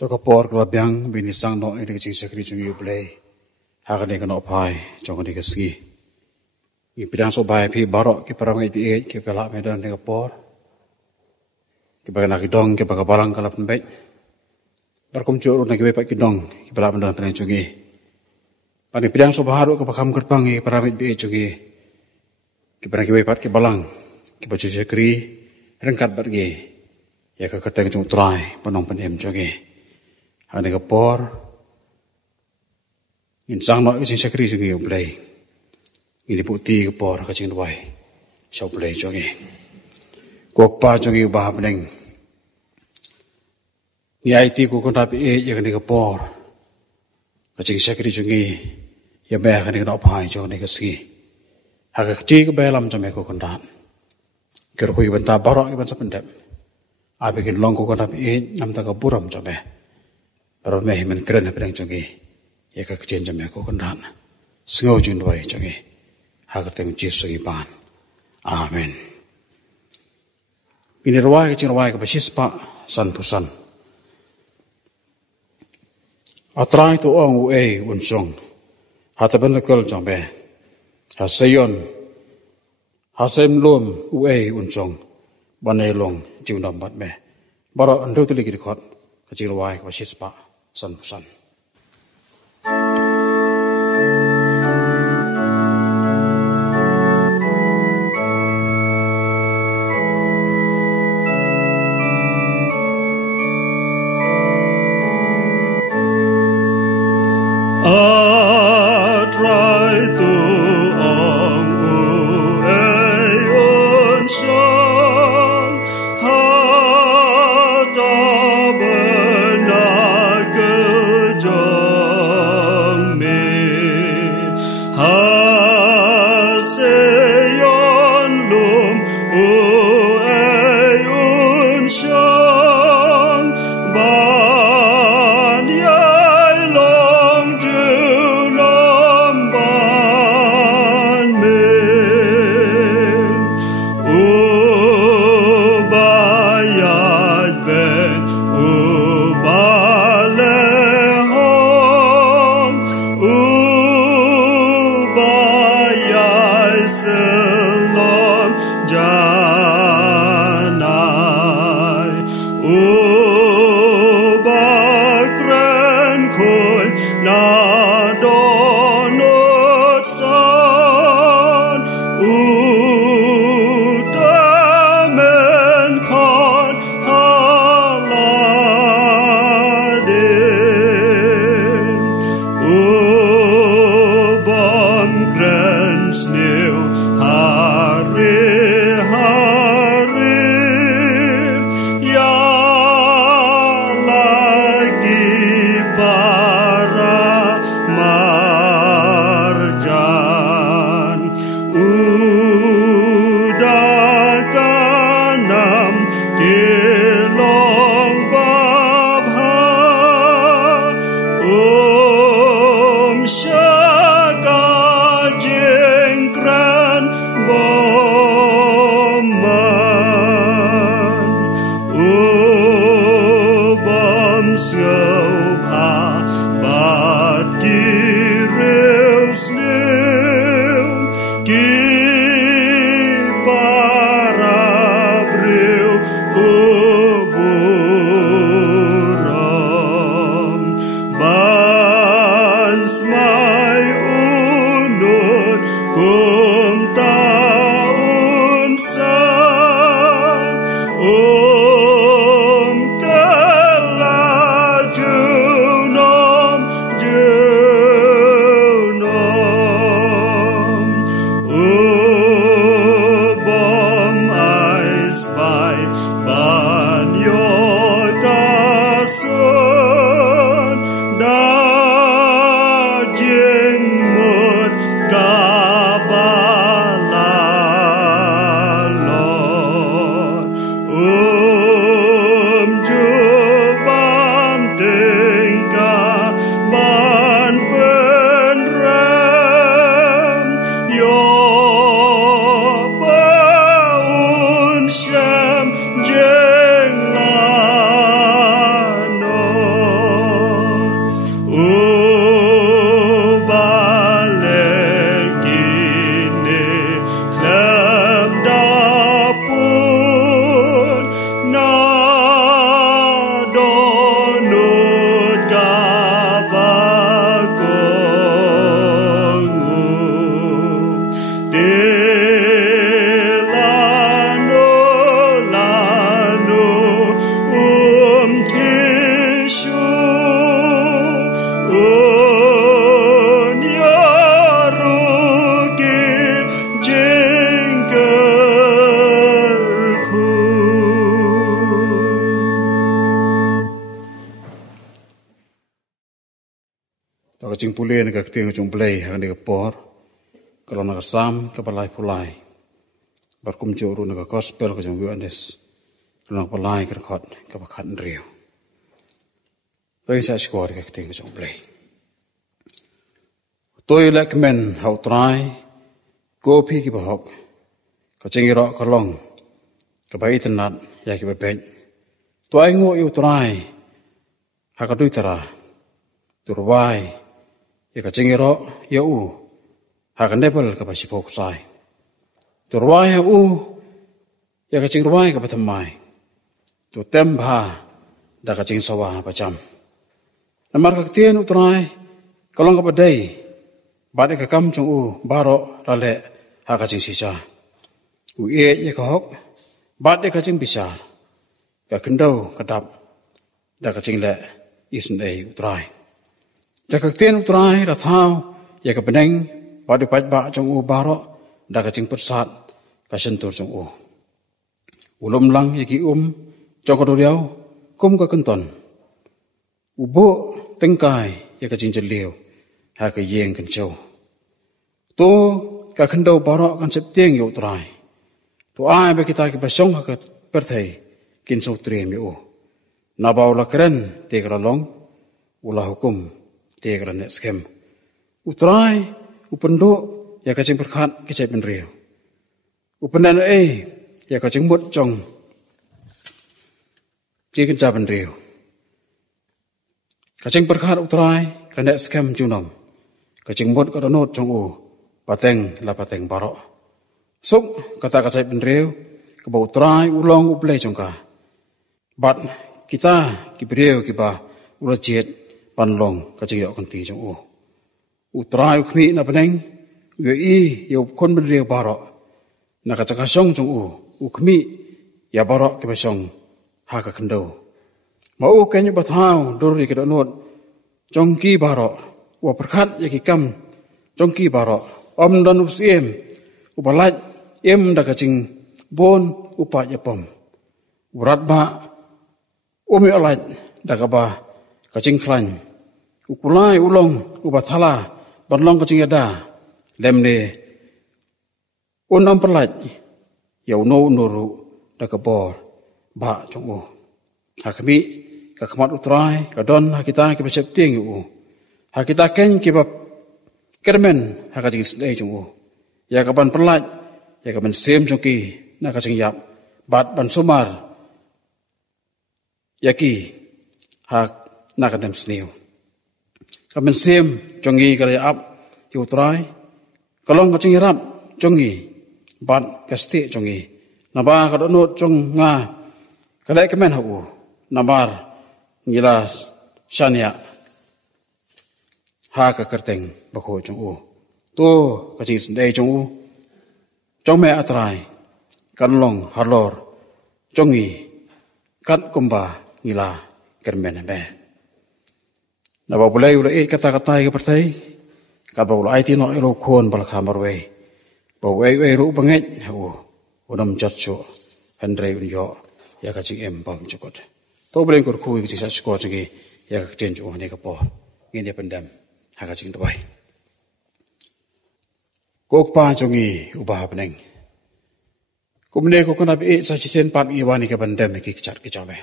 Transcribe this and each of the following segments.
Toko por kelabyang binisang no ini kecing sekri jungi ublay. Hakan ni kena opai jong ni keski. Ni bidang sobai pi barok ki parang ipi ki pelak medan ni por. Ki bagan nak dong ki baga balang kalap pembek. Barkom curu nak ki bepak ki dong ki pelak medan penang jungi. Pani bidang sobaharu ke pakam gerbang ki parang ipi jungi. Ki parang ki bepak ki balang ki baju sekri rengkat bergi. Ya ke kerteng jung try penong penem jungi. Ada kepor, insang nak kecing sekri jungi ublay. Ini putih kepor kecing duai, so ublay jungi. Kuak pa jungi ubah beneng. Ni IT ku kontrapi yang ni kepor, kecing sekri jungi. Ya bayar kan kena upai jungi keski. Hak kecil kebayalam jungi ku kontrat. Kerukui bentar barok iban sependem. Abikin long ku kontrapi nam tak keburam jungi. Para meh men keren pedang jongi ya ka kecen jam ko kondan sngau jun doi jongi ha ka teng Yesus iban amen ini rawai ka basis pa san pusan atrai to ong u unsong hata ben kol jombe ha sayon ha sem lum u unsong banelong jiunam bat me bara ando tuli ki khot ka jirawai ka basis pa san pusan. Para ta ka ching pule na ka tiang chung play ha ni ka por kalau na ka sam ka palai pulai bar kum churu na ka gospel ka chung awareness kalau na palai ka khot ka khat riu tôi sẽ score cái tiếng trong play tôi lại comment hậu trai cô phi cái học có chừng rõ có lòng cái bài internet ya cái bài bệnh tôi ngồi yêu trai hay có đôi thara tôi vai ya cái chừng rõ yêu hay cái level cái bài ship học sai tôi vai yêu ya cái chừng vai cái bài tham mai tôi tem ba đã cái chừng sawa ba cham namar kaktian utrai kalong ka badai bade ka kam chung u baro rale ha ka ching sisa u ye ka hok bade ka ching bisar ka kendau ka dap da ka ching le isn ei utrai ja kaktian utrai ra thau ye ka beneng bade paj ba chung u baro da ka ching persat ka sentur chung u ulum lang ye ki trong ka do riau kum ka kenton ubo tengkai ya ka jing liu ha ka yeng kan chau to ka khandau baro kan sep tieng yu trai to ai be kita ki basong ha ka perthai kin so trem yu na baw la kren te kra long ula hukum te kra ne skem utrai upendo ya ka jing perkhat ki chai ben riu upanan ya ka jing mut chong ki kan cha ben riu kacing perkhat utrai kena scam junom kacing bot ka donot chung u pateng la pateng baro suk kata kacai penreu ke bau utrai ulong uplay chung ka bat kita ki breu ki ba ula jet panlong kacing yok kanti chung u utrai khmi na peneng yo i yo kon penreu baro na kacaka song chung u khmi ya baro ke basong ha ka khandau mau kenyu bathau dori ke donot jongki baro wa perkhat yaki kam jongki baro om dan usiem ubalat em da kacing bon upa yapom urat ba umi alat da ka ba kacing khlan ukulai ulong ubathala banlong kacing ada lemne unam perlat yau no nuru da ka bor ba chongu hakmi ka khamat utrai ka don ha kita ki bacep tieng yu ha kita ken ki bab kermen ha ka jing slei chung ya ka ban perlat ya ka ban sem chung ki na ka jing yap bat ban sumar ya ki ha na ka dem sneu ka ban sem chung gi ka ya ap yu utrai ka long ka jing rap chung gi bat ka sti chung gi na ba ka don chung nga ka lai ka men ha namar ngila shania ha ka kerteng bakho chung u to ka chi dei chung u trong me atrai kan long harlor chongi kat kumba ngila kermen be na ba bulai ula e kata kata ke pertai ka ba ula ai ti no ro khon bal khamar we ba we ru banget u unam chat chu handrei un yo ya ka chi em bam chukot to bring kur khu ki sa sko chi ya ka ten chu ne ka po ngi ne pandam ha ka ching doi kok pa chungi uba hapneng kumne ko kana be sa chi sen pat i wani ka pandam ki chat ki chame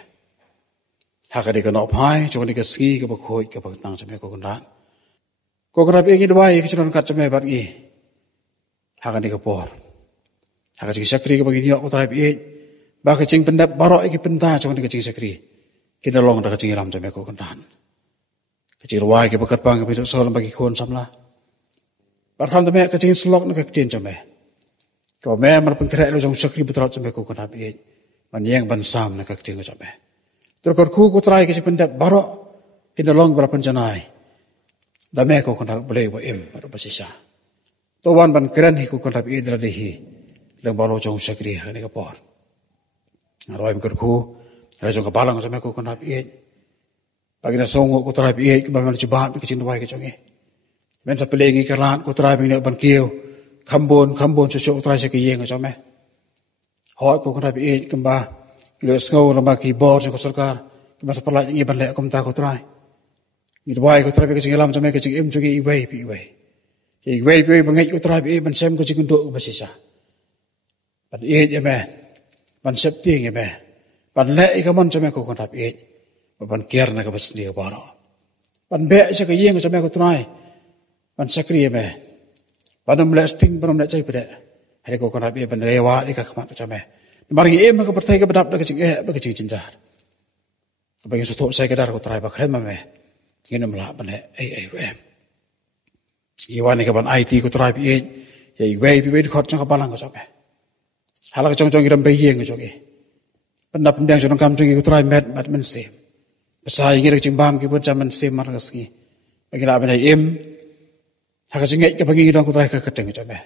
ha ka de ka no phai chu ni ka ski ka ba khoi ka ba tang chame ko kan ko kana be ki doi ki chron ka chame bat gi ha ka ni ka por ha ka chi sakri ka ba gi yo utrai be ba ka ching pandap baro ki penta chu ni ka chi sakri kita long da kacing ram jame ko kandan kacing ruai ke bakat bang ke bidu solam bagi khon samla bartham tame kacing slok na kaktin jame ko me mar pengkre lo jong sakri betrot jame ko kandan bi man yang ban sam na kakting jame tur kor khu ko trai ke sipendap baro kita long bar panjanai da me ko kandan boleh wa em bar basisa to wan ban kren hi ko kandan bi dra de hi leng balo jong sakri ha ni ka por arwai kor khu ra jong ka balang sa me ko kanap ie pagi na songo ko trai ie ke ba mal chuba bi kicin wai ke jonge men sa pelengi kalan ko trai bi ne ban kieu khambon chu chu trai se ke yeng cho me hoi ko kanap ie ke ba le sko la ba ki bor ko sarkar ke ba sa pala ngi ban le kom ta ko trai Ngidwai ko terapi kecing lam sampai kecing em jogi iwai pi iwai. Iwai pi bangai ko terapi ban sem ko kecing untuk basisa. Ban ya me. Ban septi ya me. Ban le ikaman sampai ko terapi ban kiar na ka bas dia baro. Ban be sa ka yeng sampai ko trai. Ban sakri ya me. Ban mlasting ban mlacai pada. Hari ko terapi ban rewa di ka kamat sampai. Mari em ka pertai ka badap da kecing ba kecing cincar. Bagi suatu saya kedar ko trai ba kren me. Ngina mala bane ai iwan ka ban IT ko trai pi ya iwei pi khot chang ka balang ko chape hala ka chong iram be yeng ko ge pandap ndang chong kam chong ko trai met men se pasai ngi ching bam ki bon chaman se mar ka ski bagi la bane ha ka ching ka bagi dong ko trai ka kateng chape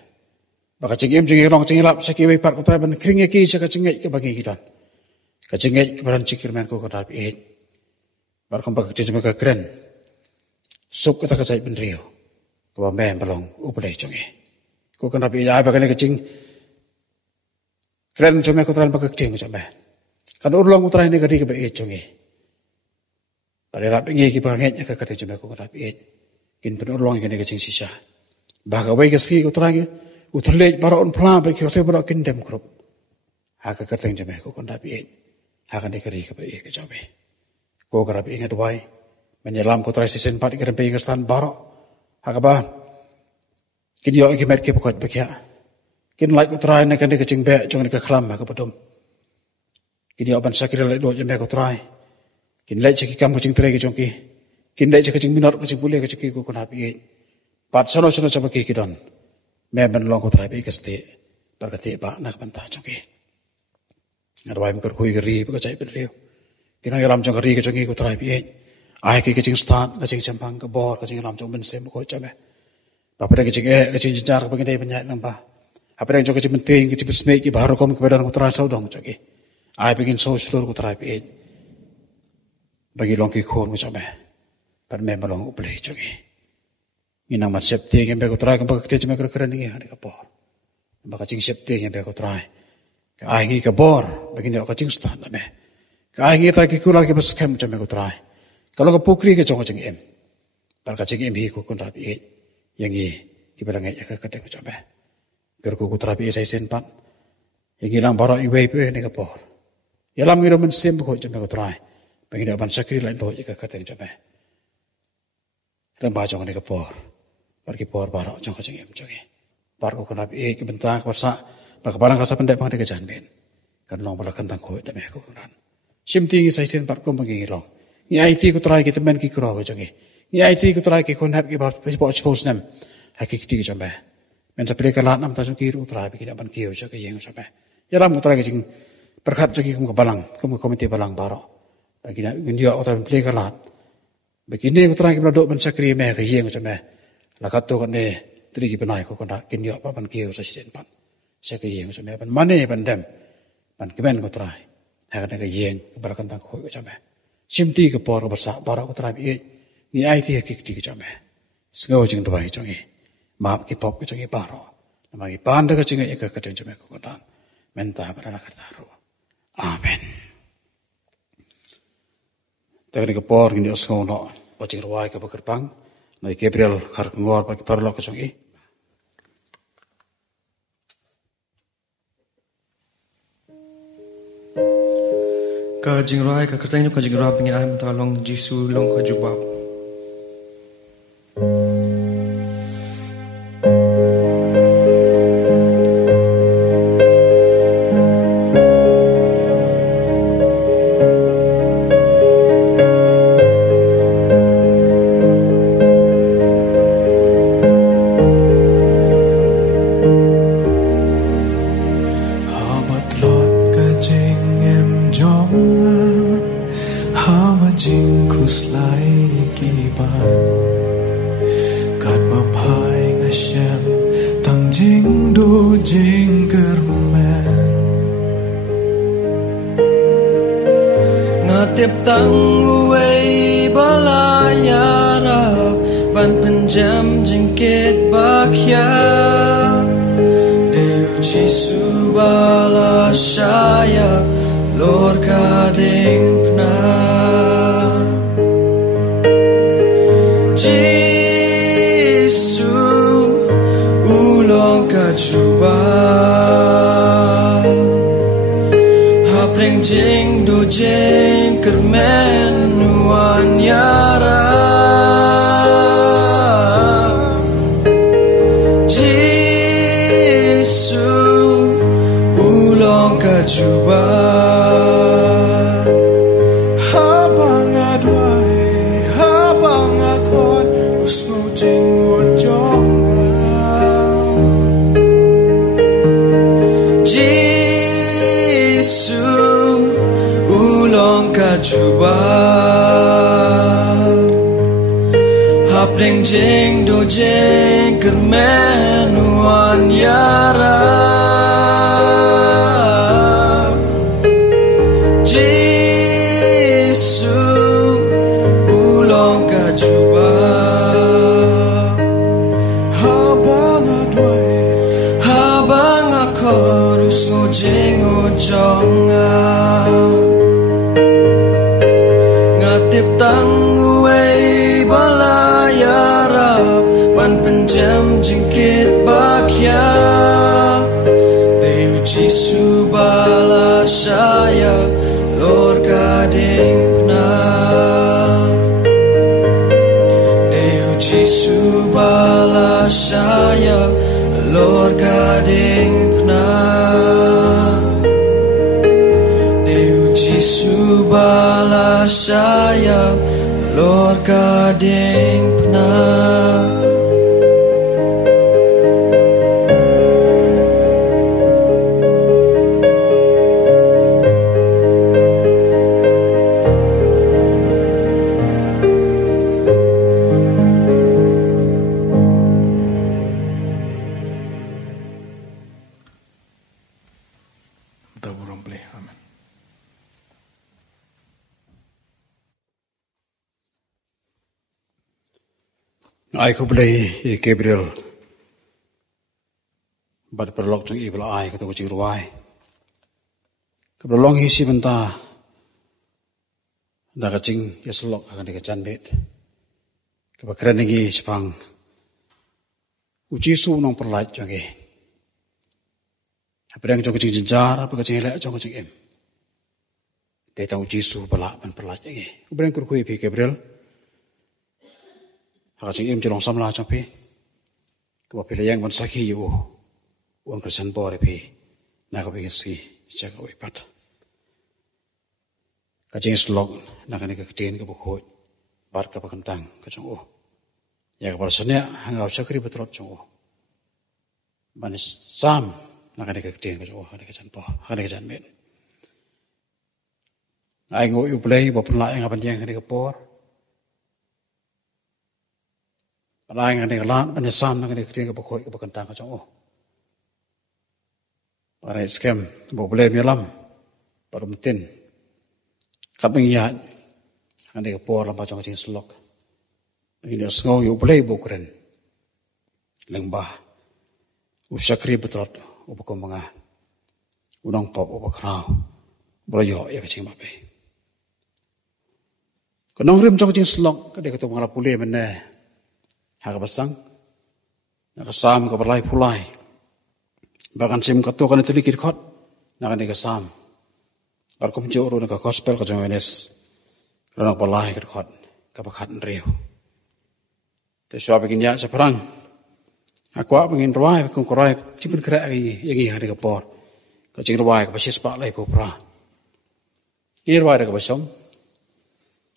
ba ka ching ching rong ching lap sa ki wei par ko trai ban kring ki sa ka ching ka bagi gidan ka ching ka ban chikir men ko trai pi bar kam ba ka ching ka kren sup kata kacai penrio, kau main balong upelai congi. Kau kan rapi ayah bagai kecing, keren congi kau terang bagai kecing congi. Kan urlang utara ini kadi kebaik congi. Pada rapi ngi kibarangnya kau kata congi kau kan rapi, kin pen urlang ini kecing sisa. Bagai bagai keski kau terang, uterlej baron pelan bagi kau sebab kendem kerup. Haka kata congi kau kan rapi, haka ni kadi kebaik congi. Kau kan rapi ingat wai. Menyelam ko trai sisen pat ikan pe ingastan baro hakaba kin yo ki met ki pokot bekya kin like ko trai na kan de kecing be jong ka khlam ka padom kin yo ban sakira le do jeme ko trai kin le chiki kam ko cing tre ki jong ki kin le chiki cing minor ko cing pule ko chiki ko na pi pat sono chaba ki don me ben long ko trai pe kaste par ka te ba nak ban ta jong ki ngarwai mi ko gari ko chai pen rio kin yo lam jong gari ko jong ki ko trai pi ai ki kecing stan kecing campang ke bor kecing lam jong ben sem ko chabe ba pada kecing kecing jar ko ngene banyak nang ba apa yang jong kecing penting kecing besme ki baru kom ke badan ko tra sau dong jogi ai begin so slur ko tra pi bagi long ki khon ko chabe par me balong uplei jogi inang mat sep te nge be ko tra ko te chme keren ni ha ka bor ba kecing sep te nge be ko tra ai ngi ka bor begin yo kecing stan na me ai ngi tra ki kulal ki bes kem chme ko tra kalau ke pukri ke cong em, par ka cing em hi ko kon rapi yang i ki barang ya ka kateng coba. Ger ko rapi sai sen pan. Yang ilang baro i wei pe ne ka por. Ya lam ngiro men sem ko coba ko trai. Bagi ban sakri lain bo ka kateng coba. Ram ba cong ne ka por. Par ki por baro cong ka cing em cogi. Par ko rapi ki bentang ko sa ba ka barang ka sa pendek pang de ka jan ben. Kan long bala kantang ko de me ko kan. Sim tingi sai sen par ko bagi long. Ni IT ko try kita men ki kro ko jangi ni IT ko try ki kon hab ki ba expose nem hakik ti jambe men sa preka lat nam ta so ki ru try ki ban ki o sa ka yeng sa ba ya ram ko try ki jing perkhat jagi kum ka balang kum komite balang baro bagi na ndio o ta preka lat bagi ne ko try ki bla do ban sakri me ka yeng sa ba la ka to kan ne tri ki banai ko kon da ki ndio pa ban ki o sa sen pan sa ka yeng sa me ban mane ban dem ban ki ben ko try ha ka ka yeng barakan ta ko sa ba Simti ke por bersa bara ko terapi ni IT ki ti jame sgo jing doi jongi map ki pop ki jongi baro namagi panda ka jinga ka ka jame ko dan menta bara ka taru amen tagri ke por ni sgo no pocing ruai ka bakerpang nai Gabriel khar ngor pa ki parlo ka jongi ka jingrai ka kertang ka jingra pingin ai mata long jisu long ka jubab tiap tang uway balayarap ban penjam jengket bakya Dew Jisu bala syaya lor kading pna juba Hapreng jeng do jeng kermen nuan yara Jisu ulong ka juba Habang adwai habang akon usno jeng ujong Juba Hapreng jeng do jeng kermen wan yara Jisu ulong ka juba Habang adwai habang akorus no jeng ujonga Tang uway balayarap Pan penjam jengkit bakya Dew Jisu balasaya Lord gading pna Dew Jisu balasaya Lord gading pna Jisu balasaya Lord gading pna Amen. Ai ko blai Gabriel bad perlok chung ibla ai ko to chi ruai ko long hi si benta da ka ching yeslok ka de ka chan bet ka ba kran ngi spang uji su nong perlai chung ge apa yang chung ching jar apa ka ching la chung ching em de ta uji su bala ban perlai ge ko breng kur kui pi Gabriel Hak sing im jelong samla champi. Ko pila yang ban sakhi yu. Wan kersan bore pi. Na ko bisi jaga wi pat. Ka jing slog na ka ni ka tin ka bukho. Bar ka pakantang ka chung o. Ya ka barsanya hanga sakri betrot chung o. Ban sam na ka ni ka tin ka chung o ka ni ka chan po. Ka ni ka chan men. Ai ngo yu play bo pla ang ban yang ka ni ka por. Lai ngani lan ban sam ngani keting ke bokoi ke bakantang ka chong o para scam bo bole melam parum tin kaping ya ngani ke por lam pa chong ching slok ini sngo yu bole bo kren lengba usakri betrot ubakom manga unang pop ubakrao bolo yo ya kaching ba pe konong rim chong ching slok ka de ka to ngala pule menne Hak basang, nakasam ka balai pulai. Bahkan sim kato kan itu dikit kot, nakan nakasam. Barkom joro nak gospel ka jong Wenes, kalau nak balai kot, kapakat nriu. Tesua bikin ya seperang. Aku apa ingin ruai, kong korai, cipin kerak yang hari kapor. Kau cing ruai ka basis pak lai pupra. Ini ruai ka basong.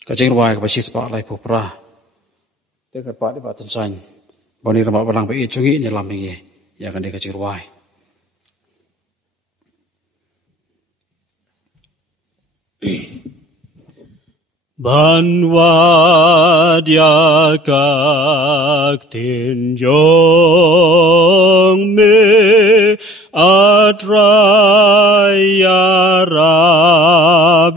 Kau cing ruai ka basis pak lai pupra. Dekat pak di batan san, bani ramak balang pe cungi ni lam ni ya kan dia kecil ruai. Banwa dia kak tinjong me atraya rabyanga.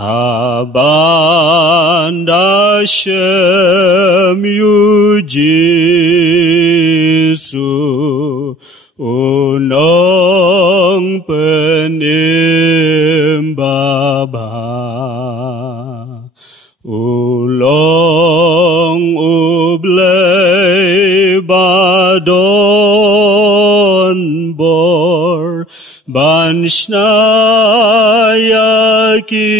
Habanda shem yu Jisu unong penim baba ulong ublay Ashnaya ki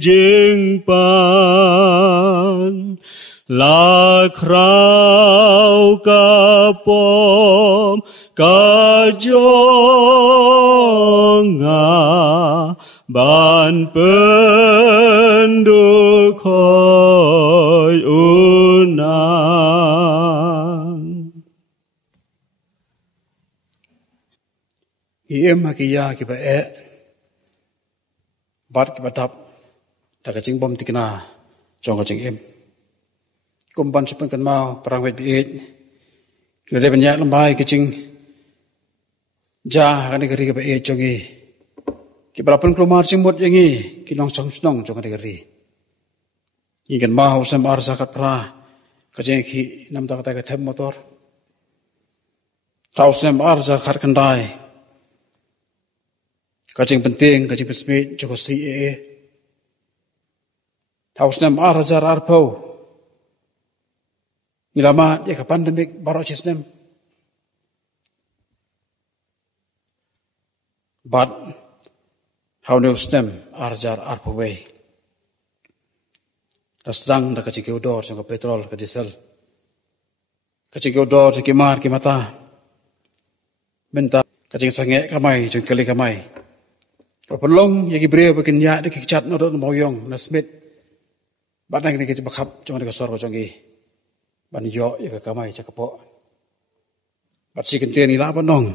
jingpan la krau kapom kajonga ban pendukoi unang. Iem hakiya ki ba bat ki batap ta ka jing bom tikna chong ka jing em kumpan sepen kan mau perang wet biit kira de banyak lembai ki jing ja kan negeri ki ba chongi ki berapun kelumar jimut yangi ki long chong chong chong ka negeri ingin mau sem ar zakat pra ka jing ki nam ta ka them motor tau sem ar zakat kendai kacing penting, kacing pesmit, joko CAA. Tahu senam arajar arpau. Ilama dia ke pandemik baru cisnem. But how new senam arajar arpau way. Rastang dah kacing keudor, joko petrol, ke diesel. Kacing keudor, joko kimar, kimata. Benta kacing sangek kamai, joko kali kamai. Pelong yang ibreu bikin ya di kicat nodot moyong na smith batang ni kicip bakap cong di kasor cong gi ban yo ya kamai cakapok bat si kentian ila banong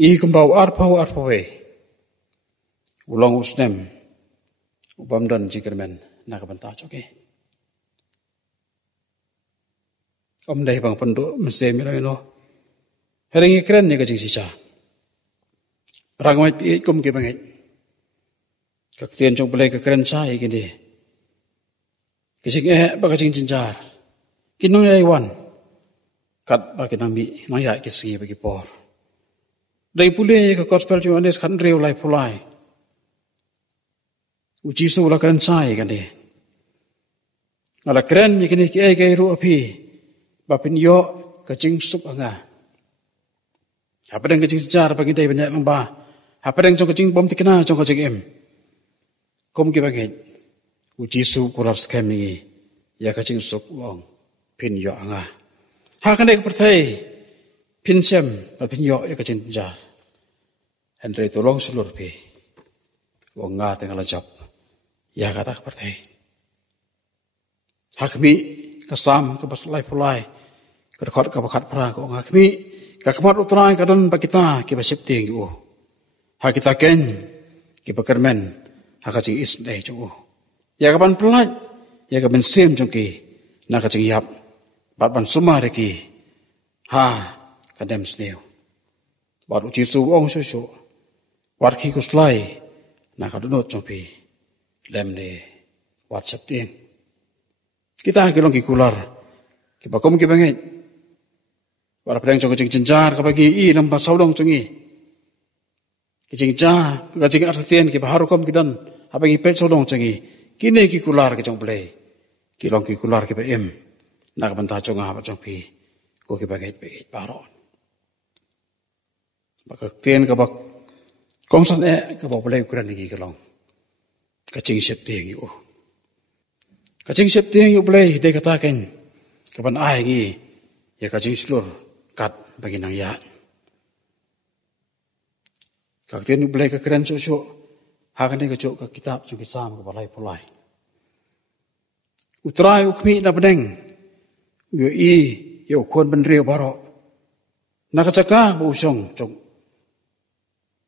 I kembau arpau we ulong usnem ubam dan jikermen na kabanta coke om dai bang penduk mesti mirano heringi keren ni kajing sica rangmai pi kum ke bangai kaktian jong pelai ke keren sai gini kising bakajing jinjar kinong yaiwan kat bagi nami maya kisi bagi por dai pule ke gospel jong anes kan reu lai pulai uji su la keren sai gini ala keren ni kini ke ru api bapin yo kajing sup anga apa dengan kajing jinjar bagi dai banyak lembah apa yang jong kacing bom tikna jong kacing em kom ki baget uji su kurar scam ni ya kacing suk wong pin yo anga ha kan dek pertai pin sem pin yo ya kacing jar Henry tolong sulur pi wong nga tengah job ya kata pertai hakmi kasam ke pas lai pulai ke dekat ke bakat pra ko hakmi ka kemat utrai kadan bakita ki basip ting u hakita ken ki bakermen hakacing is dai chu ya kapan pelat ya kapan sim jongki na kacing yap bat ban suma reki ha kadem sneu bat uci su ong su su wat ki kuslai na kadunot jongpi lem ne whatsapp ting kita kilong ki kular ki bakom ki bangai war pedang jong kacing jenjar ka bagi I nam ba saudong jongi kicing ja kacing artian ki baharukom kidan apa ngi pet sodong cengi kini ki kular ki jong play ki long ki kular ki em na ka banta chong ha jong pi ko ki bagai pe baron baka tien ka bak kongsan ka ba play kuran ki long kacing sep tieng yu kacing sep tieng yu play de kata ken ka ban ai ngi ya kacing slur kat bagi nang ya kak tian boleh ke keren cucu, hakan ni kecuk ke kitab cuci sam ke balai pulai. Utrai ukmi na beneng, yo yo kon benrio baro. Nakacaka bu usong jong,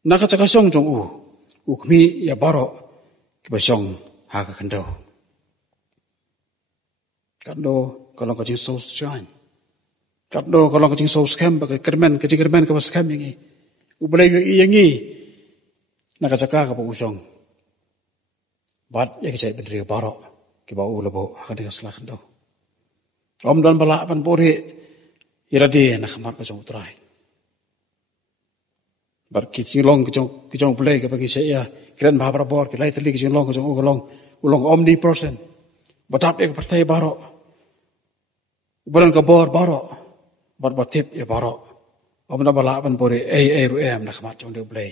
nakacaka song jong ukmi ya baro ke basong haka kendo. Kando kalau kacing sos jain, kando kalau kacing sos scam ke kermen ke bas scam yang Ubalay yo iyangi nakacaka ka usong bat ya kicay benri baro ki ba ulabo hakan dengan selakan do om dan bala pan pori iradi nakamat ka jong utray bar kicing long kicong play ka bagi saya kren ba bor ki lai tali kicing long kicong ulong omnipresent batap ya partai baro ubaran ka bor baro bat batip ya baro om na bala pan pori ru nakamat jong de play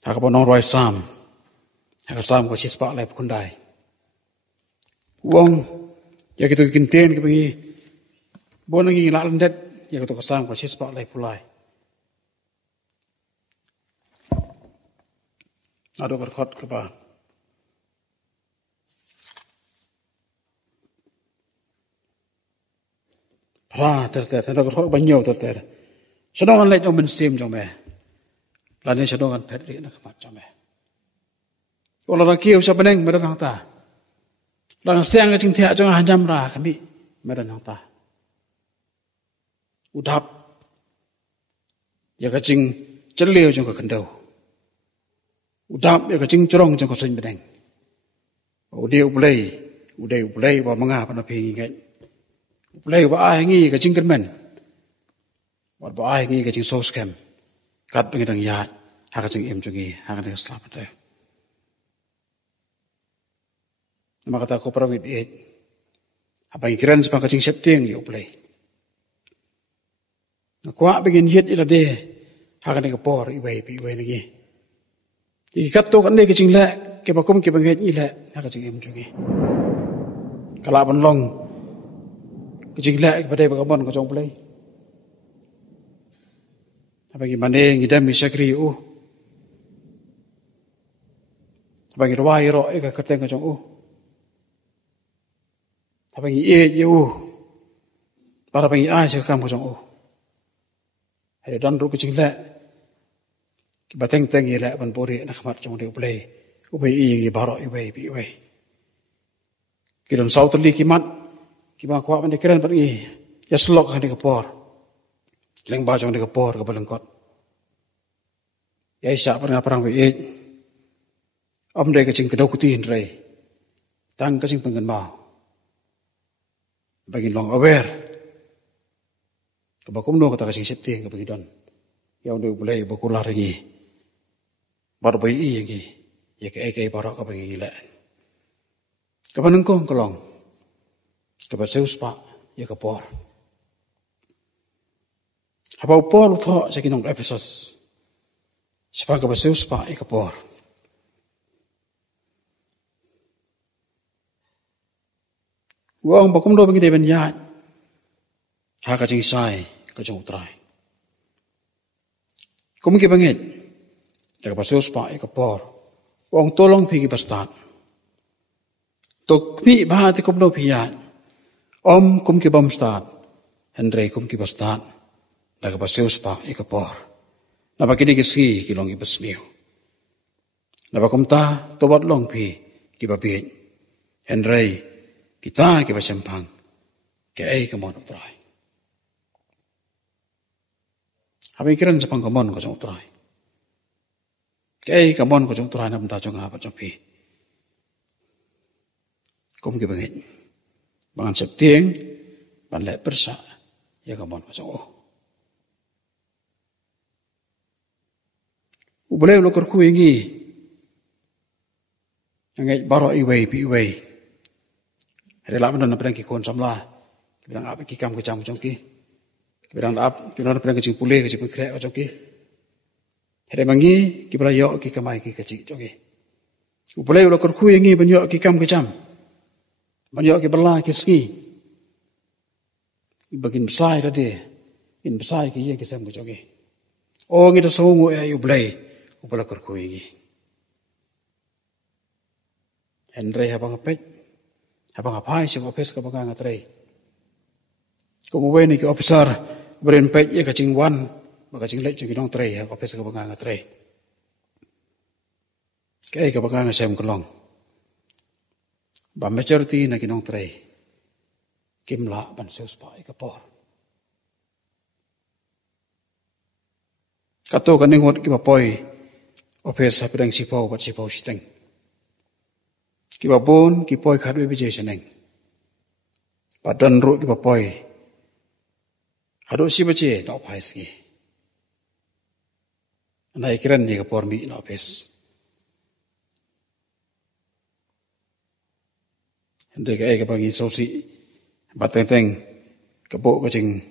Haka pa nong roi sam. Haka sam ko chispa lai pukundai. Wong, ya kita kinten ke bagi bon lagi la landet ya kita kesam ko chispa lai pulai. Ado berkhot ke ba. Pra ter ado berkhot banyo ter. Sedongan lai jong bensim jong me. Lani sedongan pedri nak mat jong me. Kalau orang kiau siapa neng medan ta. Lang siang ke tiak jong hanjam ra kami medan ta. Udap ya kacing celeu jong ke kendau. Udap ya kacing cerong jong ke sen bedeng. Udai ublei ba manga pa na pingi ngai. Ublei ba ai ngi kacing kermen. Wat ba ai ngi kacing sos kem. Kat pengidang ya ha kacing em jongi ha kan selamat. Nama kata ko parawit apa yang kiran sepang kacing septiang yo play. Kuak begin yet ila de hakan ke por iwai lagi. Ikat to kan de kacing la ke bakum ke banget ila ha kacing em jungi. Kala long kacing la ke badai bagamon ko jong play. Apa gimana ngidam misakri Apa ngirwai ro ke kerteng ko jong Apa yang para pengi ai sekam kosong Ada dan ru kecing la. Kibateng teng ila ban pori nak mat jong de ublei. Ubai i barok ibai bi ibai. Kilon sautli kimat kima kwa ban dikran ban i. Ya slok kan dikepor. Leng ba jong dikepor ke balengkot. Ya isya pernah perang bi. Om de kecing kedau kutin rai. Tang kecing pengen mau. Bagi long aware. Kebakum no kata kasing septi ke bagi don. Ya udah boleh bakular lagi. Baru bayi lagi. Ya ke barak ke bagi gila. Kepanengkong kelong. Kepaseus pak ya kepor. Apa upor utho sakinong Ephesus. Siapa kepaseus pak ya kepor. Wong bakum do bagi deben ya. Ha kacing sai kacing utrai. Kum ki bangit. Jaga pasus pa ikapor. Wong tolong pigi bastat. Tok mi bahati kum do piat. Om kum ki bam stat. Henry kum ki bastat. Jaga pasus pa ikapor. Napa kini kisi kilong ibasniu. Napa kum ta tobat long pi ki babit. Henry kita ke pasempang ke kemon utrai. Apa ikiran sepang kemon ko jong utrai. Ke kemon ko jong utrai nam ta jong apa jong pi. Kum ke bangit. Bangan septieng ban le persa ya kemon ko jong Ubole lo kerku ingi. Ngai baro iwei pi iwei. Rela mana pedang kikon samla, pedang apa kikam kecam congki, pedang apa pedang kecing pule kecing pengkrek congki. Hede mangi kibra yo kikamai kicik congki. Upale ulo kerku ingi banyo kikam kecam, banyo kiberla kiski. Ibagin besai tadi, in besai kiye kisam congki. Oh ngida songu upale kerku ingi. Henry habang apet. Abang apa sih office ke bangga ngatrai. Kemudian ni ke officer berinpek ya kacing wan, kacing lek jadi dong tray ya office ke bangga ngatrai. Ke bangga ngasem kelong. Ba majority na kinong tray. Kimla ban seus pa ikapor. Kato kaningot kipapoi office sa pedang sipaw bat sipaw siteng. Kibapun kipoi kadwe bijay seneng. Padan ru kipapoi. Hado si bace na opais ki. Anay kiran ni kapor mi na opis. Hindi ka kapag isosi. Bateng-teng kapo kacing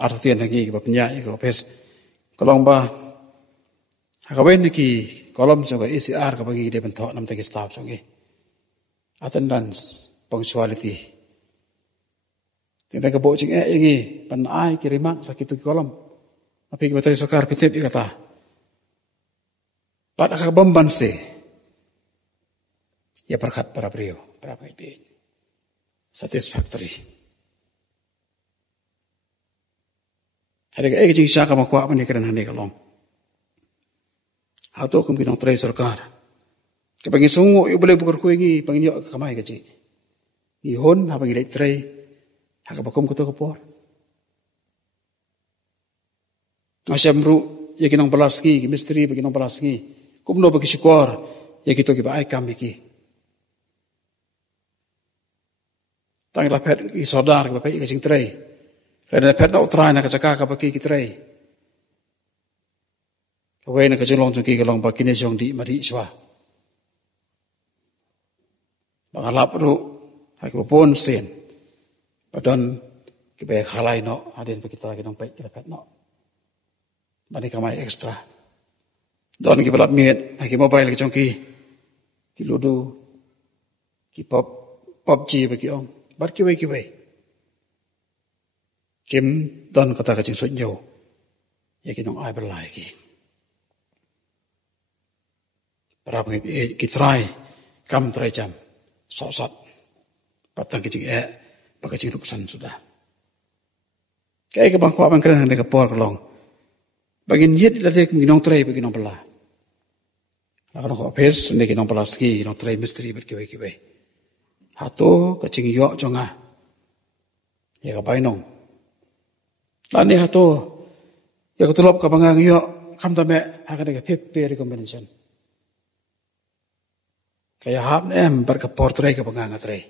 artian lagi kapapnya ka opis. Kalong ba Hakawen ki kolom so ECR ka bagi de bentok nam tagi staff so attendance punctuality. Tinggal kebo cing ingi pan ai kirimak sakit ki kolom. Tapi ki bateri sokar pitip kata. Pada ka bomban se. Ya berkat para beliau, para pemimpin. Satisfactory. Hari ke cing saka makwa mani keren hande kalong. Hato kum kinong tray sarkar. Kapag isungo yu boleh bukur kuingi panginyo kamay kaci. Ihon habang ilay tray hakabakom ko to kapor. Asyamru ya kinong balaski misteri bagi kinong balaski. Kumno bagi syukur ya kito kiba ay kami ki. Tang lapet i sodar kapag ikacing tray. Rena lapet na utray na kacaka kapag ikitray. Kawai na kacilong tungki kalong bakine siong di madi iswa. Bangalap ru hakipapun sen. Padon kibay halay no adin pakitara kinong pay kilapet no. Bani kamay ekstra. Doon kibalap miet hakimobile kicong kiludo kipop PUBG bagi ong. Bar kiway. Kim don kata kacing sunyo. Ya kinong ay berlay ki. Para pengikut kitrai kam try jam sosat patang kecing pakacing ruksan sudah. Kaya ke bangku abang keren hendak kapor kelong. Bagin yet ladai kinong try bagi kinong belah. Lakan ko apes hendak kinong belah ski kinong try misteri berkiwe. Hato kacing yok jonga. Ya kapai nong. Lani hato ya ketulop kabangang yok kam tame akan dekat pepe recommendation. Kaya hap em berkapor tray ke pengang tray.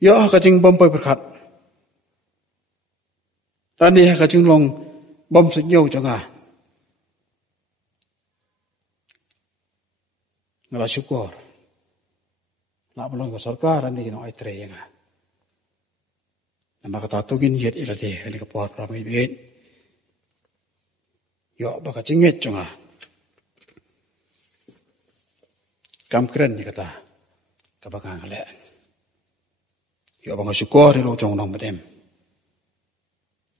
Yo kacing bompoy berkat. Rani kacing long bom senyau jonga. Ngala syukur. Nak belum ke sarkar rani kino ai tray nga. Nama kata tugin yet ilade kani kapor ramai biet. Yo bakacing yet jonga. Kam keren ni kata kabakang le. Yo bang syukur ro jong nong bedem.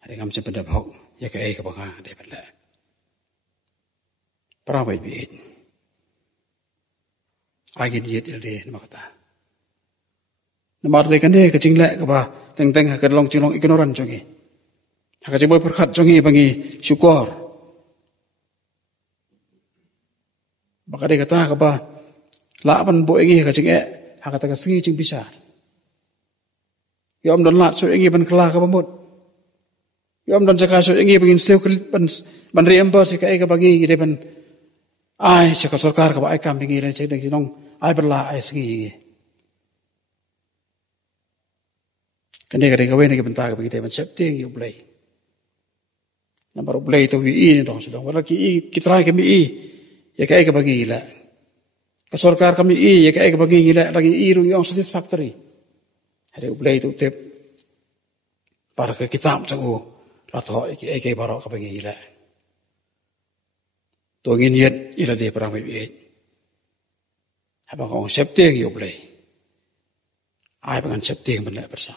Hari kam chen bedem hok ya ke kabakang de bedle. Para bai bi. Agin yet ilde nama kata. Nama de kan de kecing le ka ba teng ha ka long chilong ignoran jongi. Ha ka boy perkhat jongi bangi syukur. Baka de kata ka ba laban bo ingi ka cing hakata ka sigi cing bisa. Yom don lat so ingi ban kela ka bamut. Yom don jaka so ingi bangin sew ban remember si ka bagi de ban ai caka sarkar ka ba ai kam bingi ren cing nong ai berla ai sigi. Kande ka de ka wen ka benta ka bagi de ban septing yu play. Nambar play to wi dong sedang wala ki kitrai ka mi ya ka bagi la. Kesorkar kami ya kayak bagi gila lagi iru yang satisfactory. Hari ublay itu tip para ke kitab cangu latho iki barok ka bagi gila. To ngin yet ila de perang bi. Habang kong septing yu ublay. Ai bangan septing benda bersa.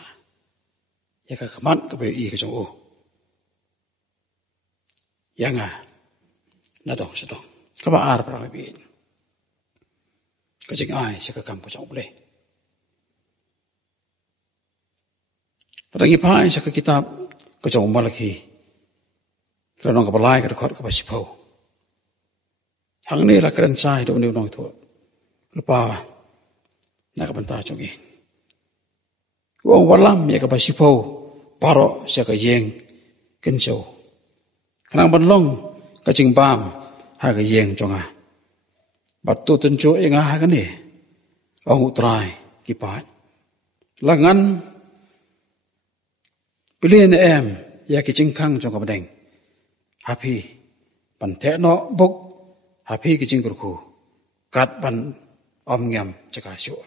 Ya ka kaman ka bagi ka cangu. Yanga nadong sedong. Ka baar perang bi. Kacing ai siya kakam po siyang uli. Patangi pa siya kakitab kacang umalaki. Karanong kabalay kadakot kabasipaw. Hang nila karen sa ito unong ito. Lupa nakabanta siyang Wong walam ya kabasipaw paro siya kayeng kensaw. Kanang banlong kacing bam hagayeng siyang Batu tencu inga kani, ang utray kipat. Langan pilihan ya kicingkang jong kabadeng. Happy pantek no buk happy kicingkurku. Kat ban ngam cakasyo.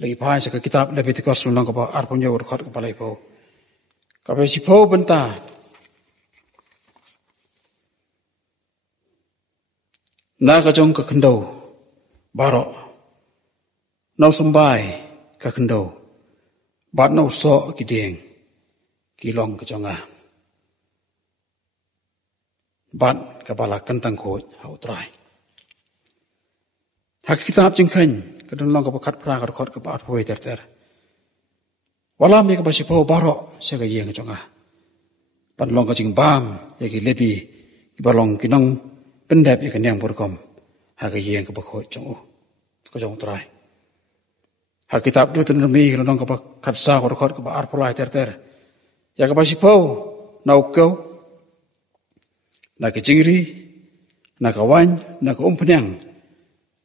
Lagi pa sa kitab Leviticus lunang kapa arpunyo urkot kapalay po. Kapay si po benta Na ka jong ka kendo baro nau sumbai ka kendo bat nau so ki ding ki long ka jonga bat ka bala kentang khoi hau trai hak kitab jing khan ka don long ka khat pra ka khot ka bat hoi ter ter wala mi ka ba sipo baro se ka yeng jonga pan long ka jing bam ya ki lebi ki balong ki nong pendap ya ka nyang burkom hak yeng ka ba khoi jong ka jong trai hak kitab Deuteronomy ka long ka ba khat sa ka khot ka ba ar pulai ter ter ya ka ba sipo nau ko na ka jingri na ka wan na ka umpanyang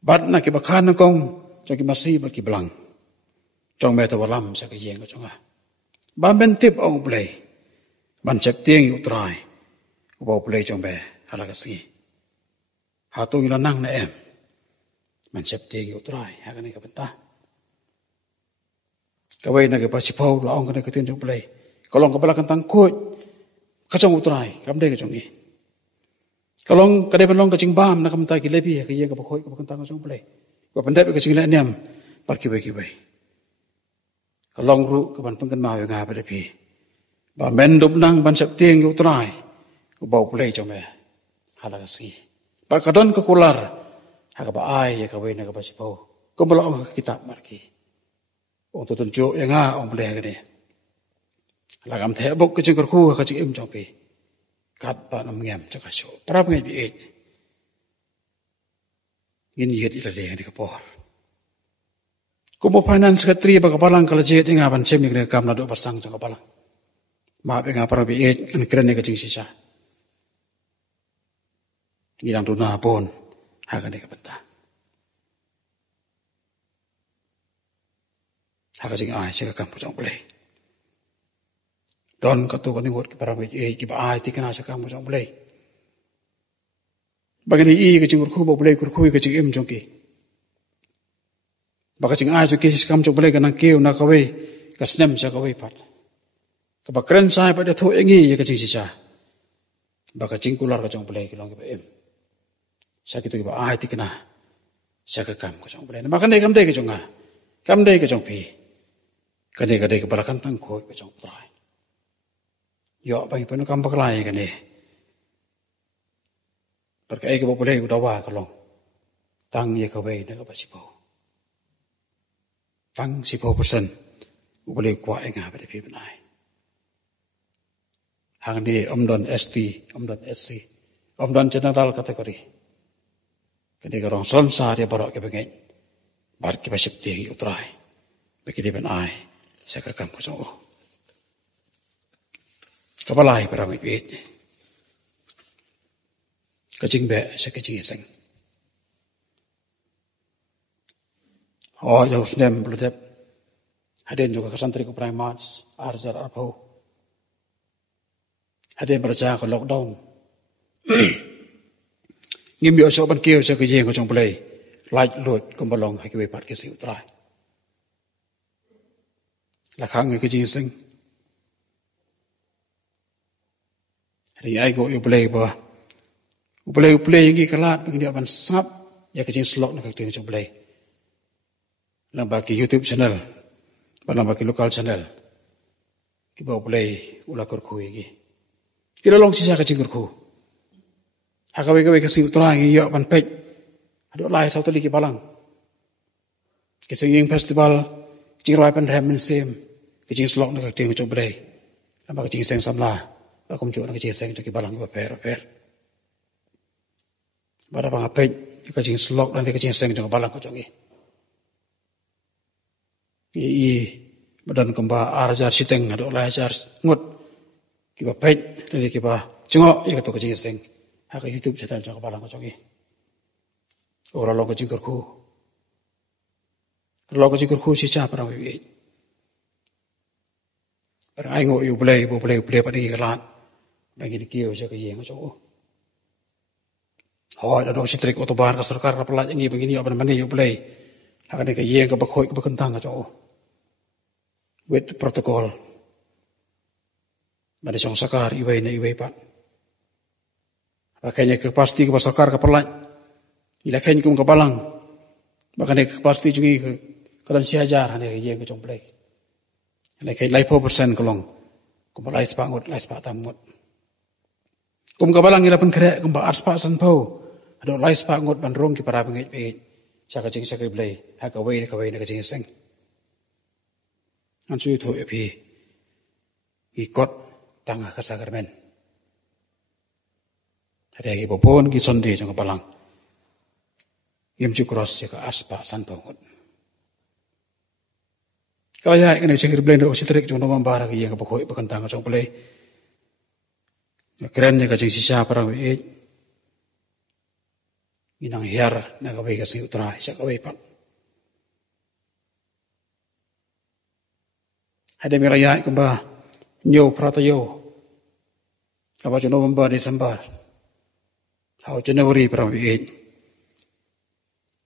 bat na ki ba khan na kong cho ki masi ba ki blang trong me to walam sa ka yeng ka chonga ban ben tip ong play ban chep tieng yu trai bo play trong be hala ka si ha tu ila nang na em ban chep tieng yu trai ha ka ni ka benta ka wei na ka ba sipo la ong ka ni ka tin trong play ka long ka bala kan tang khoi ka chong utrai kam de ka chong ni kalong kadai balong ka jing bam na kam ta ki lebi ka yeng ka ba khoi ka ba kan tang ka chong play ka pendap ka jing la niam par ki bai kalong ru ka ban pangkan ma nga ba de pi ba men dup nang ban sep tieng yu trai ku bau play chong me hala ka si par ka don ka kular ha ka ba ai ya ka wei na ka ba sipo ko balong ka kitab mar ki ong tu tun jo ya nga ong play ka ni la kam the bok ka jing ka khu ka jing im chong pi kat ba nam ngem cha ka sho prap ngai bi e ngin yet ila de ni ka por kumo finance ka tri ba ka palang kala jet nga ban chem ni kam na do pasang cha ka palang ma be nga para bi e an kren ni ka jing sisa ngilang tu na pon ha ka ni ka benta ha ka jing ai cha ka kam pu jong play don ka tu ka ni ngot ki para bi e ki ba ai ti kana sa kam pu jong play bagani i ka jing khu bo play kur khu ka jing im jong ki baka jing ai chu ki kam jong play ka na keu na ka we ka snem sa ka we pat ka ba kren sai pa de thu engi ye ka jing si cha baka jing kular ka jong play ki long ki ba em sa ki tu ki ba ai ti kana sa ka kam ka jong play ma ka ne kam de ka jong a kam de ka jong pi ka de ka bala kan tang khoi ka jong trai yo ba ki pa no kam ba klai ka ne par ka e ka bo play ku da wa ka long tang ye ka we na ka ba sipo tang 10% u boleh kuat nga ba de pi banai hang ni omdon ST omdon SC omdon general category kini ka rong son sa dia barok ke bengai bar ki ba sip ti u trai ba ki de banai sa ka kam ko so ka balai para mi bit ka jing be sa ka jing seng oh ya usnem bludep haden juga ke santri ku primats arzar arpau haden berja ke lockdown ngim yo so ban keu sa ke jeng ko jong play like lot ko balong ha ke we pat ke si utrai la khang ke jing sing ri ai go yo play ba play ngi kalat ngi ban sap ya ke jing slot na ke jeng jong play lambat ki YouTube channel, lambat ki local channel, ki bawa play ulah kerku ini. Kita long sisa kecing kerku. Hakawe kasi utrang iyo ban pej, adok lai satu lagi balang. Kisinging festival, kecing rai pan rem mensim, kecing slok nak kecing ucap play, lambat kecing seng samla, bakom cuak nak kecing seng cuki balang iba per. Pada bang pej, kecing slok dan kecing seng cuki balang kocok ini. Badan kemba arjar siteng adok lai ajar ngut kiba pej dari kiba cengok ya ketuk kecing seng hak YouTube channel jang balang kocok ora lo kecing kerku si cha parang wi parang ai ngo yu play padi kelat bagi dikiu sa ke yeng kocok ho ada dok sitrik otobar ka sarkar ka pelat ngi begini apa mani yu play hak ni ke yeng ka bakhoi ka kentang kocok with protocol. Bani song sakar iway na iway pa. Pakainya ke pasti ke pasakar ke perlat. Ilakan kum kapalang. Bahkan ek pasti jungi kadan siajar hane ye ke jong play. Ilakan laipo persen kolong. Kum lais pangut lais pa tamut. Kum kapalang ila pen kere kum ba ars pa san pau. Ado lais pangut ban rong ki para bengit pe. Saka jing sakri play. Ha ka wei na ka jing seng. An sui thu epi. Ikot tangah ka sakramen. Ada ki popon ki sonde jong kapalang. Yam cukros ya ka aspa san pangut. Kalau ya kena cengir blender ositrik jong nomam bara ki yang kapokoi bakantang jong play. Keren ya ka jing sisa para we. Inang hiar na ka we ka si utra sa ka we pat. Ada miraya kemba nyo pratayo. Kapa jong November Desember. Hau Januari para we.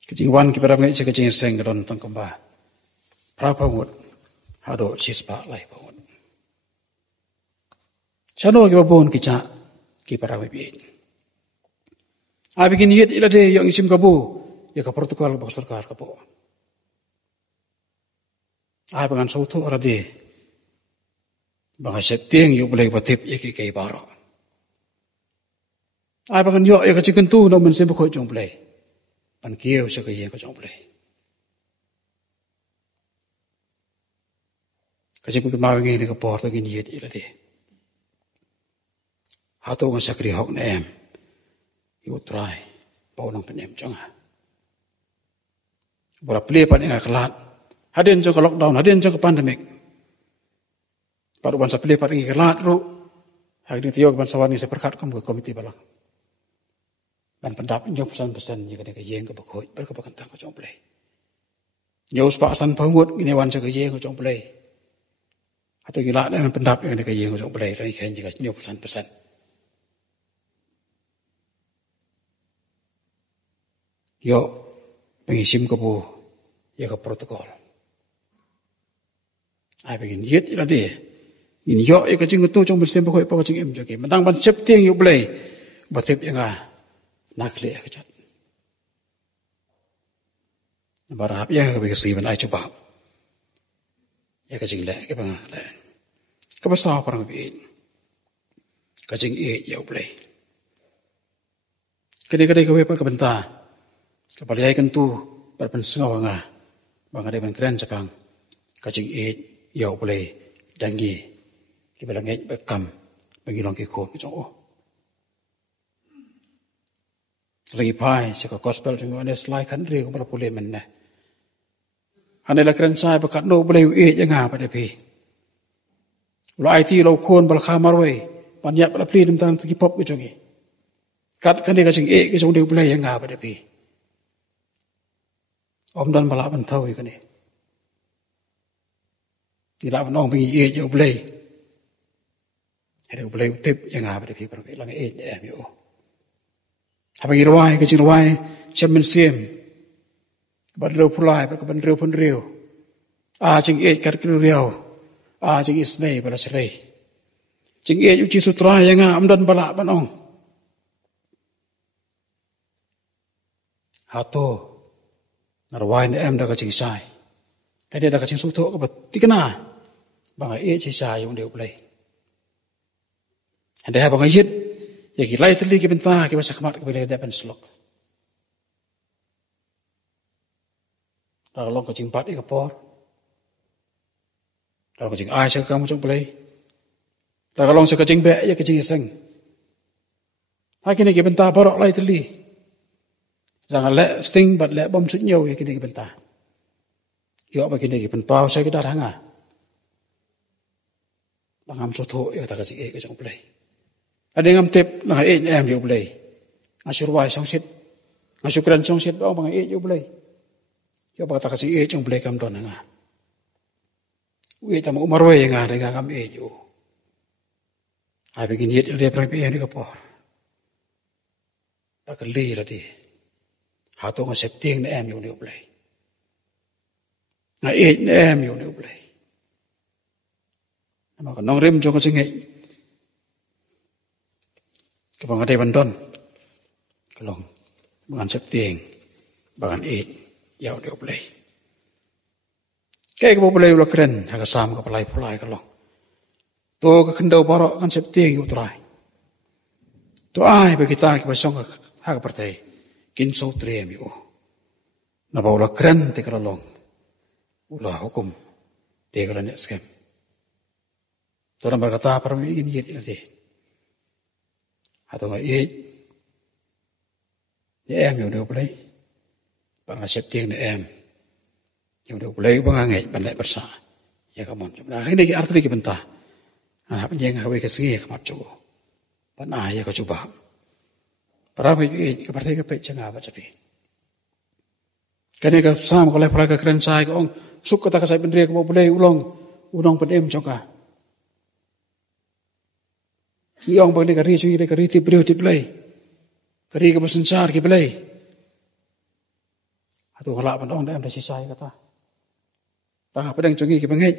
Kecing wan ki para me ce kecing seng ron tang kemba. Prapa ngut. Hado sispa lai bangun. Sano ki babon ki ca ki para we. A bikin yit ila de yang isim kabu ya ka protokol bak sarkar kapo. A bangan sautu ora de. Bang setting yu boleh batip ya ki kai baro. A bangan yo ya ka cikentu no men se bako jong play. Pan kieu sa ka ye ka jong play. Kasi pag mawingi ni kaporto giniyit ila di. Hato ang sakri hok na em. Iutray. Pao ng panem chonga. Bora play pa nga kalat. Hadin chong ka lockdown. Hadin chong ka pandemic. Paruban sa play pa nga kalat ro. Hagding tiyog ban sawan ni sa perkat kam ka komite balang. Ban pandap nyo pesan-pesan ni ka yeng ka bakoy. Berkabakantang ka chong play. Nyo spa san pangut. Giniwan sa ka yeng ka chong play. Atau gila dengan pendap yang mereka yang untuk belajar ini kan juga nyop pesan-pesan. Yo pengisim kebu ya ke protokol. Ai begin yet ila de. Ini yo ya ke jing tu jong bersem pokok pokok jing em jogi. Mentang ban sep tiang yo belai. Batip yang nakli ya kecat. Barap ya ke besi ban ai coba. Ya ke jing le ke bang le. Kabasa parang biin. Kajing ya ulay. Kadai-kadai kawe par kabenta. Kapaliyay kantu parpansungaw nga. Bang ada ban keren sapang. Kajing ya ulay. Dangi. Kibalangay bekam. Bangilong kiko. Kicong Lagi pai. Saka gospel jungo ane selai kandri. Kupala pulih menna. Anila keren saya bakat no ulay yang nga pada pi. Ulo IT lo kon bal khamar we panyak bal pli nim tan ki pop ke jongi kat kan ka sing ke jong de bulai yang nga ba de pi om dan bala ban thau ke ni ila ban ong bi yo bulai ada bulai tip yang nga ba de pi par lang em yo apa irwai ke jirwai chamen sim ban ro pulai ba ban ro pun rio a jing kat ki rio jing isnei bala serai. Jing uji sutra yang amdan bala banong. Hato narwain em da ka jing sai. Dai da ka jing suto ka batikna. Bang ci sai yung deu play. Anda bang yit ya ki lai tli ki benta ki basa khamat ka bele da ban slok. Da long ka jing pat ka por. Kalau kecing ai sa kamu cong play. Kalau sa kecing be ya kecing iseng. Hakini ki benta borok lai teli. Jangan le sting bat le bom sunyo ya kini ki benta. Yo ba kini ki ben pau sa ki daranga. Bangam soto ya ta kecing ke cong play. Ada ngam tip na em yo play. Ngasurwai song sit. Ngasukran song sit ba bang yo play. Yo ba ta kecing cong play kam don nga. Wih, tamu umarwe yang ada yang kami ejo. Abi gini dia pergi ni kapor. Tak keli tadi. Hatu ngasepting na em yung ni ublay. Na na em yung ni ublay. Nama kanong rim jong kasingay. Kapang ada bandon. Kalong Bangan septing, bangan eat, yau dia boleh. Kayak kau boleh ulah keren, agak sam kau pelai kalau. Tu kekendau barok kan septing utrai. Tu ai bagi kita kebasong agak pertai, kinso trem yo. Napa ulah keren te kalau ulah hukum te kalau ni skem. Tu orang berkata permi ini nanti. Atau nggak em yang dia boleh, bang septing em. Yang dia boleh bangangai bandai bersa. Ya kamu, nah ini arti lagi bentah. Anak penjeng hawe kesegi kamat cukup. Panah ya kau coba. Para pergi ke partai ke pecah apa tapi. Karena ke sam kalau pelaga keren saya ke orang suka tak saya pendiri kau boleh ulang pendem coka. Yang bagi kari cuci kari tibrio tiplay. Kari ke bersensar ke belai. Atau kalau pandang dalam dasi saya kata. Tak apa yang cuci ke bangit.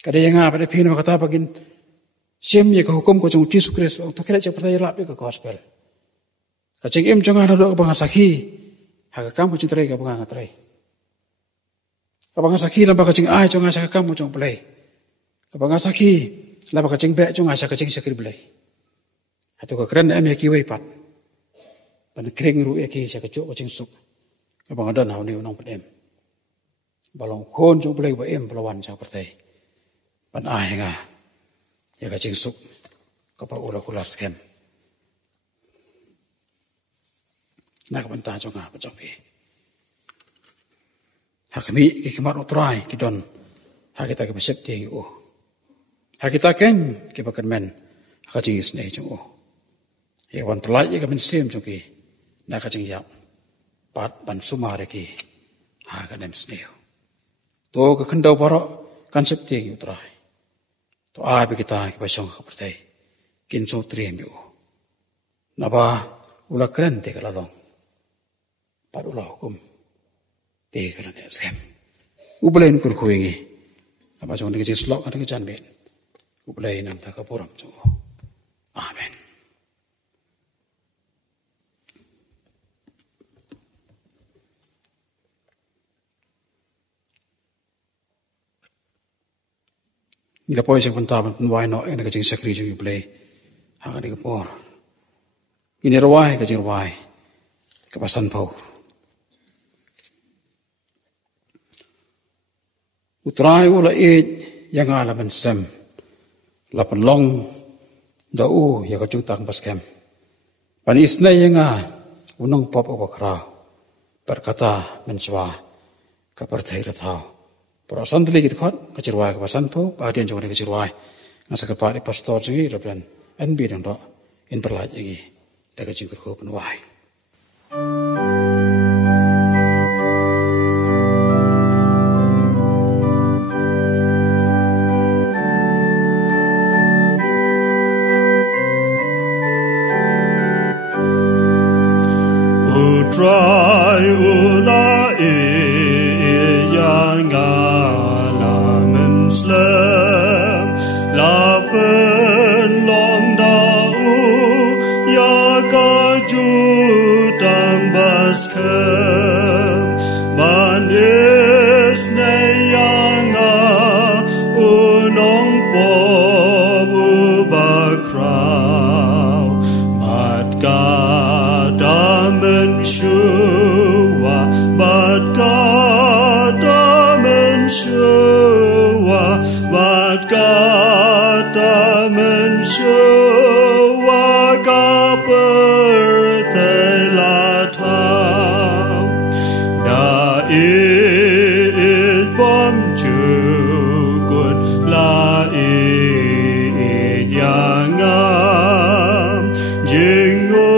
Kada yang apa ada pihak kata bagin. Siam ye ke hukum ko chung Yesus Kristus to kira cak percaya lap ke gospel. Kacing im chung ada ke bangasaki. Haga kamu cintai ke bangatrai. Ke bangasaki lamba kacing ai chung asa kamu chung belai. Ke bangasaki lamba kacing be chung asa kacing sakri belai. Atau ke keren em ye kiwei pat. Pan kering ru ye ki sak kacuk kacing suk. Ke bangadan hau ni unang pedem. Balong kon chung belai ba em pelawan cak percaya. Pan ai nga. Ya kacing suk kapag ular skem. Nakabanta jong nga pa jong pi. Hakami kikimat utray kidon hakita kibasep tiang yu. Hakita ken kibakan men hakacing isnay jong u. Ya wan pelai ya kamin sim jong ki nakacing yap pat ban sumare ki hakanem sneo. To kakendau barok kansep tiang yu utray. To ai kita kibasong kapertai kinso triem yu. Napa ulah keren te kalalong. Pat ulah hukum te keren te skem. Ubelain kurkuingi. Napa jong dikecil slok ada kejan ben. Ubelain nam tak kapuram jong. Amen. Ila pois yang pentaban penwai no ina kacing sakri jung play hanga ni kapor ini rawai kacing rawai kapasan pau utrai ula yang alaman sem lapan long dau ya kacung tang paskem panis na yang unang pop obakra berkata menswa kapartai ratau Perasan tadi kita kan kecirwai kepasan tu, bahagian jangan kecirwai. Nasa kepada pastor segi, rapian NB dan dok in perlaj lagi, dah kecingkur ko penwai. Utrai ulai yang Islam lapen long dau ya kaju tambaskem manis neyanga unong pobu bakrau mat kata mensyua mat kata mensyua mat kata mensyua kapertelatau da'id bom cukun la'id yangam jingu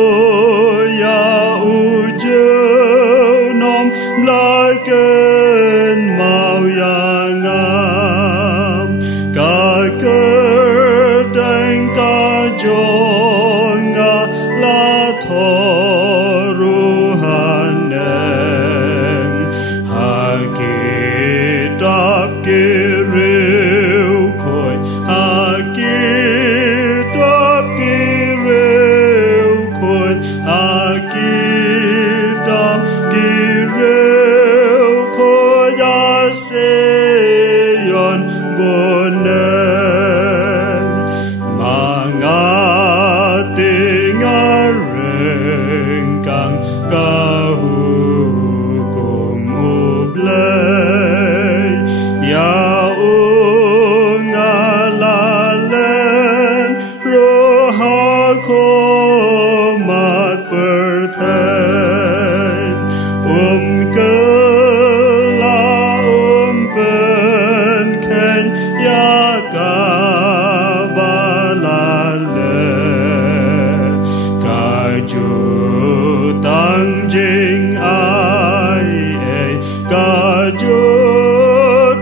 ya ujunom mlaken mau yangam kakerteng kajonga la thoruhanen hakitab kiriu koi hakitab kiriu koi hakitab hukum ublay ya ungalalen rohako mat pertay kela pen ken ya kabalale kaju tang jing ai kaju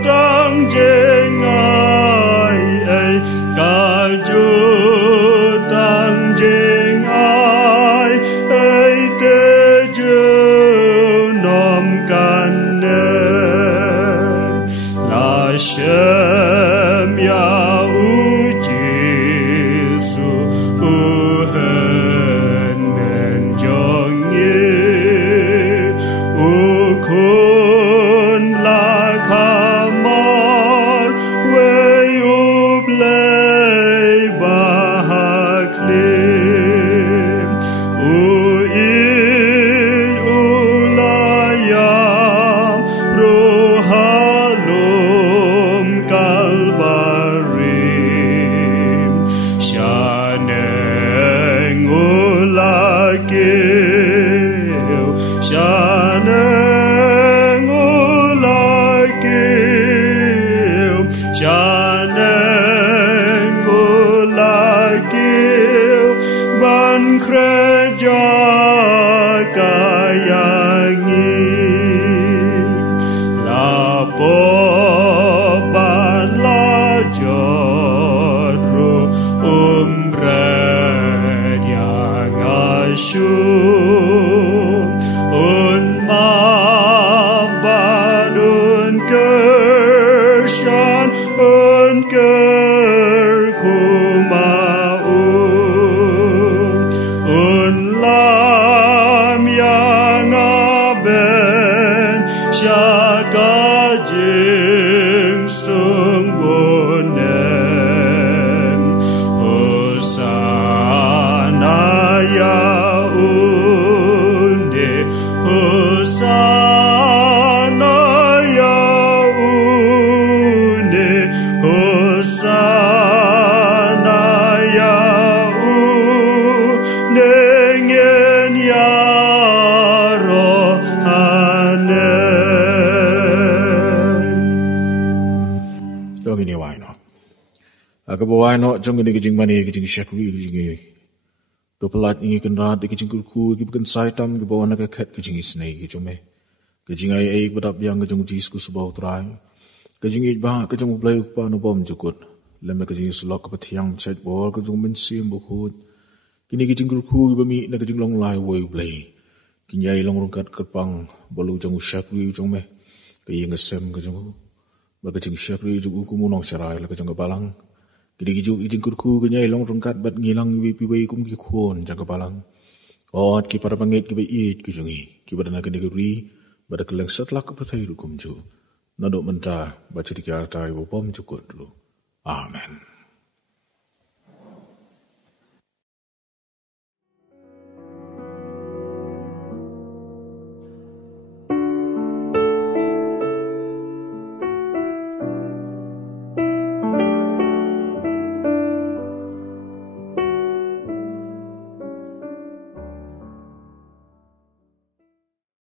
tang jing ai kaju tang jing ai te ju nom kan ne la shem ya u Jesu u hen men jong ye u kun la kamar we u blay bahaklim u in u layam rohalum kalbarim shaneng ulakil shaneng ulakil shaneng ulakil ban kreja kayangi lapo ban la jodro umbred yang asyum un mabad un kershan un kerkumaum un lam yang aben syaka jing sung bonem hosana ya unde hosana ya unde hosana ya unde ngen ya rohane Dog ini why not? Aga why not? Jong ini kijing mani kijing syakri kijing to pelat ini kenrat kijing kulku kijing saitam ke bawah naga kat kijing isnei kijing me kijing ai badap yang kijing jisku sebau trai kijing bah kijing blai pa no bom jukut lemme kijing sulok ke tiang chat bol kijing mensim bukhut kini kijing kulku bami na kijing long lai woi blai kini ai long rongkat kerpang bolu jong syakri kijing me kijing sem kijing Bagajing syakri jugu kumunong sarai la kajang kapalang. Kidi gijuk ijing kurku ganyai long rongkat bat ngilang pibai kum ki khon jang kapalang. Ot ki para pangit ki bait ki jungi. Ki badana kini guri bada keleng setlak kepatai rukum ju. Nadok menta baca dikiartai bopom jukut dulu. Amen.